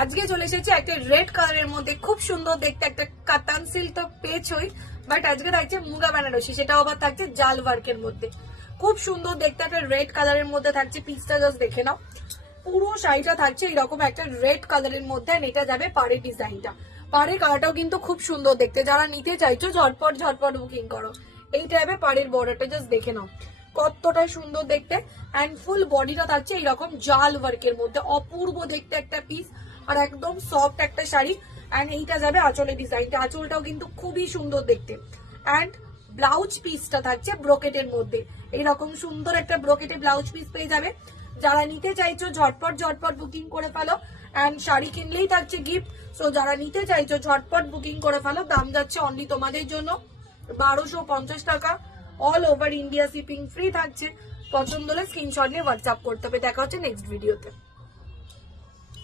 আজকে চলে এসেছি একটা রেড কালারের মধ্যে, খুব সুন্দর দেখতে একটা কাতান সিল্ক তো পেয়েছই, বাট আজকে থাকছে মুগা বেনারসি, সেটাও আবার থাকছে জাল ওয়ার্কের মধ্যে। খুব সুন্দর দেখতে একটা রেড কালারের মধ্যে থাকছে। পিসটা জাস্ট দেখে নাও, পুরো শাড়িটা থাকছে এরকম একটা রেড কালারের মধ্যে। আর এটা যাবে পাড়ের ডিজাইনটা, পাড়ের কালারটাও কিন্তু খুব সুন্দর দেখতে। যারা নিতে চাইছো ঝটপট ঝটপট বুকিং করো। এইটা যাবে পাড়ের বর্ডারটা, জাস্ট দেখে নাও কতটা সুন্দর দেখতে। অ্যান্ড ফুল বডিটা থাকছে এইরকম জাল ওয়ার্কের মধ্যে, অপূর্ব দেখতে একটা পিস আর একদম সফট একটা শাড়ি। অ্যান্ড এইটা যাবে আঁচলের ডিজাইনটা, আঁচলটাও কিন্তু খুবই সুন্দর দেখতে। অ্যান্ড ব্লাউজ পিসটা থাকছে ব্রোকেটের মধ্যে, এইরকম সুন্দর একটা ব্রোকেটে ব্লাউজ পিস পেয়ে যাবে। যারা নিতে চাইছো ঝটপট ঝটপট বুকিং করে ফেলো। অ্যান্ড শাড়ি কিনলেই থাকছে গিফট, সো যারা নিতে চাইছো ঝটপট বুকিং করে ফেলো। দাম যাচ্ছে অনলি তোমাদের জন্য 1250 টাকা। All over India shipping free থাকছে। পছন্দ হলে স্ক্রিনশট নিয়ে হোয়াটসঅ্যাপ করতে হবে। দেখা হচ্ছে নেক্সট ভিডিওতে।